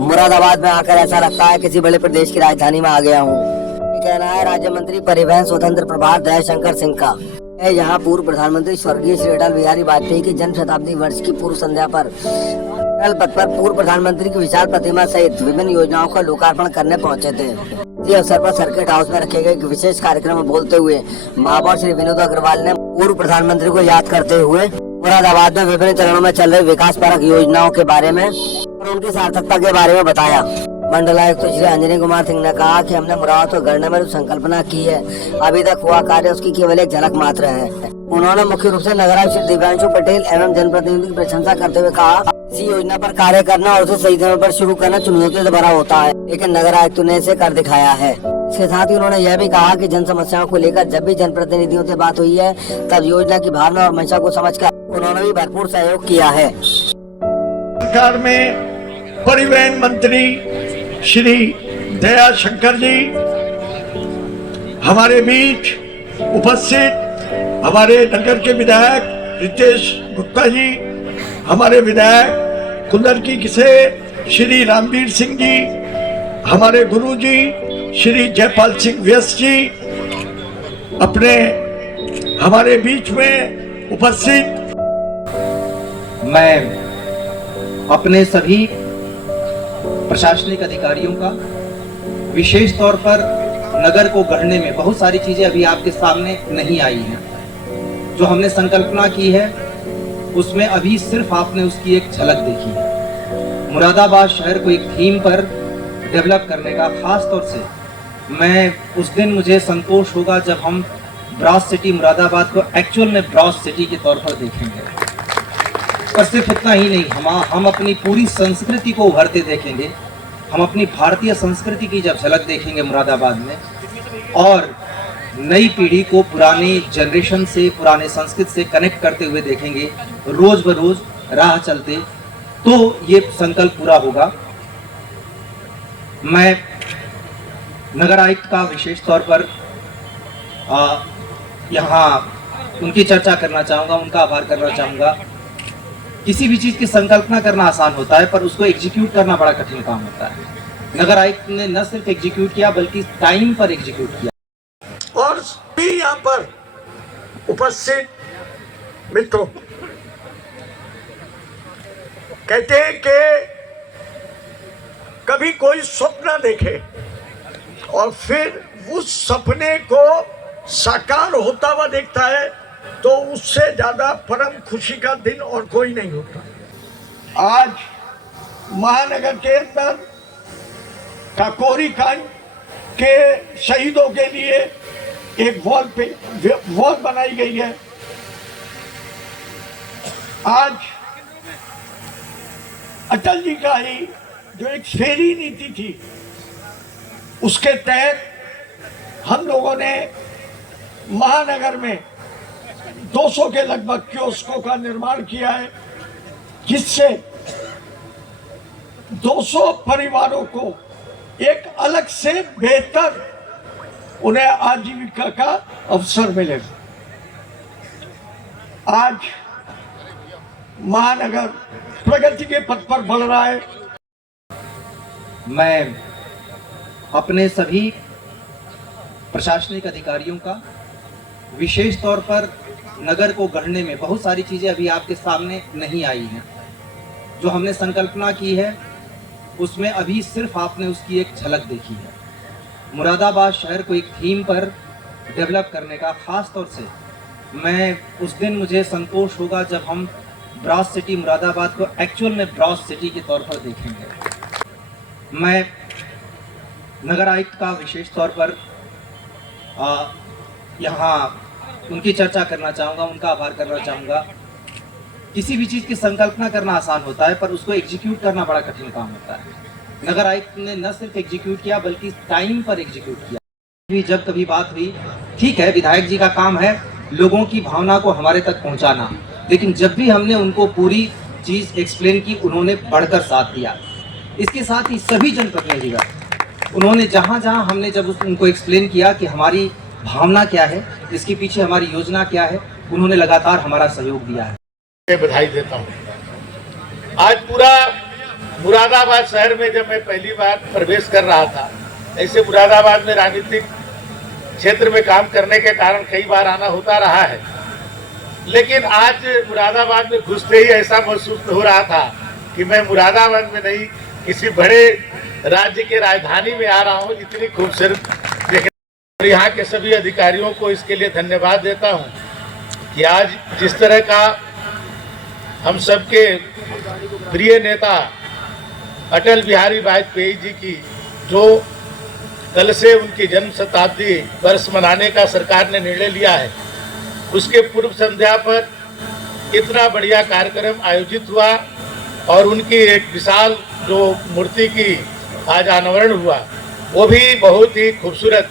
मुरादाबाद में आकर ऐसा लगता है किसी बड़े प्रदेश की राजधानी में आ गया हूँ। ये कहना है राज्य मंत्री परिवहन स्वतंत्र प्रभार दयाशंकर सिंह का। यहाँ पूर्व प्रधानमंत्री स्वर्गीय श्री अटल बिहारी वाजपेयी की जन्म शताब्दी वर्ष की पूर्व संध्या पर अटल पथ पर पूर्व प्रधानमंत्री की विशाल प्रतिमा सहित विभिन्न योजनाओं का लोकार्पण करने पहुंचे थे। इसी अवसर पर सर्किट हाउस में रखे गए एक विशेष कार्यक्रम में बोलते हुए महापौर श्री विनोद अग्रवाल ने पूर्व प्रधानमंत्री को याद करते हुए मुरादाबाद में विभिन्न चरणों में चल रही विकास परक योजनाओं के बारे में और उनकी सार्थकता के बारे में बताया। मंडलायुक्त श्री अंजनी कुमार सिंह ने कहा कि हमने मुरादाबाद को गढ़ने में जो संकल्पना की है, अभी तक हुआ कार्य उसकी केवल एक झलक मात्र है। उन्होंने मुख्य रूप से नगरायुक्त श्री दिव्यांशु पटेल एवं जनप्रतिनिधि की प्रशंसा करते हुए कहा, इसी योजना पर कार्य करना और उसे सही समय पर शुरू करना चुनौतियों से भरा होता है, लेकिन नगर आयुक्त ने इसे कर दिखाया है। इसके साथ ही उन्होंने यह भी कहा कि जन समस्याओं को लेकर जब भी जनप्रतिनिधियों से बात हुई है, तब योजना की भावना और मंशा को समझकर उन्होंने भी भरपूर सहयोग किया है। सरकार में परिवहन मंत्री श्री दयाशंकर जी हमारे बीच उपस्थित, हमारे नगर के विधायक रितेश गुप्ता जी, हमारे विधायक कुंदरकी किसे श्री रामवीर सिंह जी, हमारे गुरु जी श्री जयपाल सिंह व्यस्त जी अपने हमारे बीच में उपस्थित। मैं अपने सभी प्रशासनिक अधिकारियों का, विशेष तौर पर नगर को गढ़ने में बहुत सारी चीजें अभी आपके सामने नहीं आई हैं। जो हमने संकल्पना की है उसमें अभी सिर्फ आपने उसकी एक झलक देखी है। मुरादाबाद शहर को एक थीम पर डेवलप करने का, खास तौर से मैं उस दिन मुझे संतोष होगा जब हम ब्रॉस सिटी मुरादाबाद को एक्चुअल में ब्रॉस सिटी के तौर पर देखेंगे। और सिर्फ इतना ही नहीं, हम अपनी पूरी संस्कृति को उभरते देखेंगे। हम अपनी भारतीय संस्कृति की जब झलक देखेंगे मुरादाबाद में, और नई पीढ़ी को पुराने जनरेशन से, पुराने संस्कृति से कनेक्ट करते हुए देखेंगे, रोज बरोज राह चलते, तो ये संकल्प पूरा होगा। मैं नगर आयुक्त का विशेष तौर पर यहाँ उनकी चर्चा करना चाहूँगा, उनका आभार करना चाहूँगा। किसी भी चीज़ की संकल्पना करना आसान होता है, पर उसको एग्जीक्यूट करना बड़ा कठिन काम होता है। नगर आयुक्त ने न सिर्फ एग्जीक्यूट किया बल्कि टाइम पर एग्जीक्यूट किया। और भी यहाँ पर उपस्थित मित्रों, कहते हैं कि कभी कोई स्वप्न देखे और फिर उस सपने को साकार होता हुआ देखता है, तो उससे ज्यादा परम खुशी का दिन और कोई नहीं होता। आज महानगर के अंदर काकोरी कांड के शहीदों के लिए एक वॉल बनाई गई है। आज अटल जी का ही जो एक फेरी नीति थी, उसके तहत हम लोगों ने महानगर में 200 के लगभग कियोस्कों का निर्माण किया है, जिससे 200 परिवारों को एक अलग से बेहतर उन्हें आजीविका का अवसर मिलेगा। आज महानगर प्रगति के पथ पर बढ़ रहा है। मैं अपने सभी प्रशासनिक अधिकारियों का, विशेष तौर पर नगर को गढ़ने में बहुत सारी चीजें अभी आपके सामने नहीं आई हैं। जो हमने संकल्पना की है उसमें अभी सिर्फ आपने उसकी एक झलक देखी है। मुरादाबाद शहर को एक थीम पर डेवलप करने का, खास तौर से मैं उस दिन मुझे संतोष होगा जब हम ब्रॉस सिटी मुरादाबाद को एक्चुअल में ब्रॉस सिटी के तौर पर देखेंगे। मैं नगर आयुक्त का विशेष तौर पर यहाँ उनकी चर्चा करना चाहूँगा, उनका आभार करना चाहूँगा। किसी भी चीज़ की संकल्पना करना आसान होता है, पर उसको एग्जीक्यूट करना बड़ा कठिन काम होता है। नगर आयुक्त ने न सिर्फ एग्जीक्यूट किया बल्कि टाइम पर एग्जीक्यूट किया। जब कभी बात हुई, ठीक है, विधायक जी का काम है लोगों की भावना को हमारे तक पहुँचाना, लेकिन जब भी हमने उनको पूरी चीज़ एक्सप्लेन की, उन्होंने बढ़कर साथ दिया। इसके साथ ही सभी जनप्रतिनिधिगण, उन्होंने जहाँ जहाँ हमने जब उनको एक्सप्लेन किया कि हमारी भावना क्या है, इसके पीछे हमारी योजना क्या है, उन्होंने लगातार हमारा सहयोग दिया है। बधाई देता हूँ। आज पूरा मुरादाबाद शहर में जब मैं पहली बार प्रवेश कर रहा था, ऐसे मुरादाबाद में राजनीतिक क्षेत्र में काम करने के कारण कई बार आना होता रहा है, लेकिन आज मुरादाबाद में घुसते ही ऐसा महसूस हो रहा था कि मैं मुरादाबाद में नहीं किसी बड़े राज्य के राजधानी में आ रहा हूँ। इतनी खूबसूरत देखने और यहाँ के सभी अधिकारियों को इसके लिए धन्यवाद देता हूँ कि आज जिस तरह का हम सबके प्रिय नेता अटल बिहारी वाजपेयी जी की जो कल से उनकी जन्म शताब्दी वर्ष मनाने का सरकार ने निर्णय लिया है, उसके पूर्व संध्या पर इतना बढ़िया कार्यक्रम आयोजित हुआ और उनकी एक विशाल जो मूर्ति की आज अनावरण हुआ वो भी बहुत ही खूबसूरत